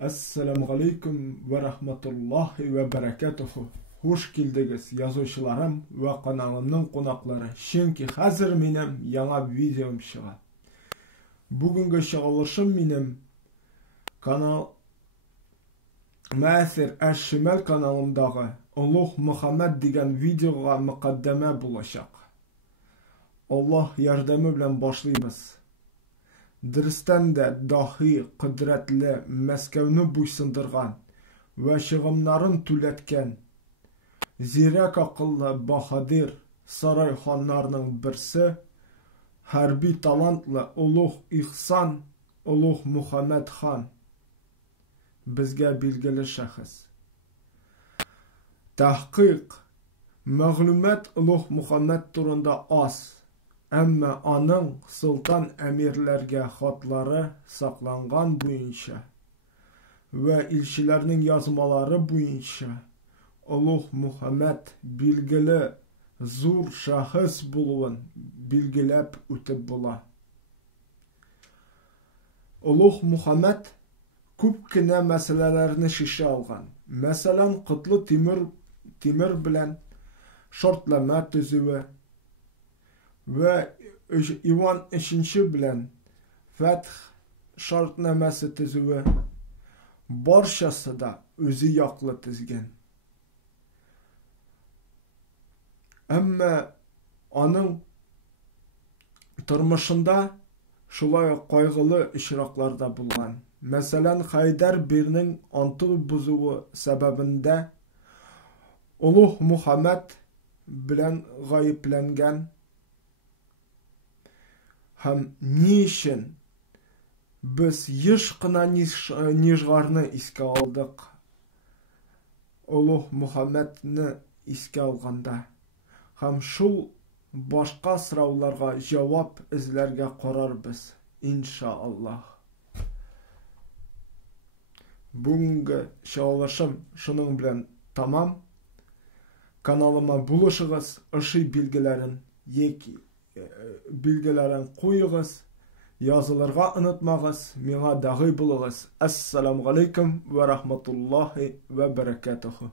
Assalamu alaikum ve rahmetullahi ve berekatuhu. Hoş geldiniz yazıcılarım ve kanalımның qonaqlары. Çünkü hazır benim yana videom çığa. Bugünkü çağrışım benim kanal Мәсір Әш-Шимал kanalımдағы Ulugh Muhammed деген videoға müqaddime bulacak. Allah yardımı bilen başlayımız. Dürüstten de dahi kudretli Мәскәүні buysundırgan ve şığımların tületken zirek akıllı Bahadır saray xanlarının birisi harbi talantlı Ulugh İhsan Ulugh Muhammed Han bizge bilgili şahıs. Tahqiq, məlumat Ulugh Muhammed turunda az, ama anın sultan emirlerge xatları saklangan boyunca ve ilçilerinin yazmaları boyunca Ulugh Muhammed bilgili zor şahıs bulun bilgilep ötüp bula. Ulugh Muhammed küp kine meselelerini şişe algan. Mesela Kutlu Timur bilen şartlama tüzüvü ve İvan III bilen Feth şartnaması tüzüvü barşası da özü yaklı tüzgen. Ama onun turmuşunda şulay kaygılı işraklarda bulgan. Mesela Haydar birinin antı buzuğu sebebinde Ulugh Muhammed bilen gayiplengen hem niçin biz yışkına nijgarını iske aldık Ulugh Muhammed'ni iske alganda hem şul başka sıravlarga cevap izlerge karar biz inşallah. Bugünkü çağrışım şunun bilen tamam. Kanalıma buluşығыз, ışı bilgilerin koyuğuz, yazılarga unutmağız, mena dahi bulığız. Assalamu alaikum ve rahmetullahi ve berekatuhu.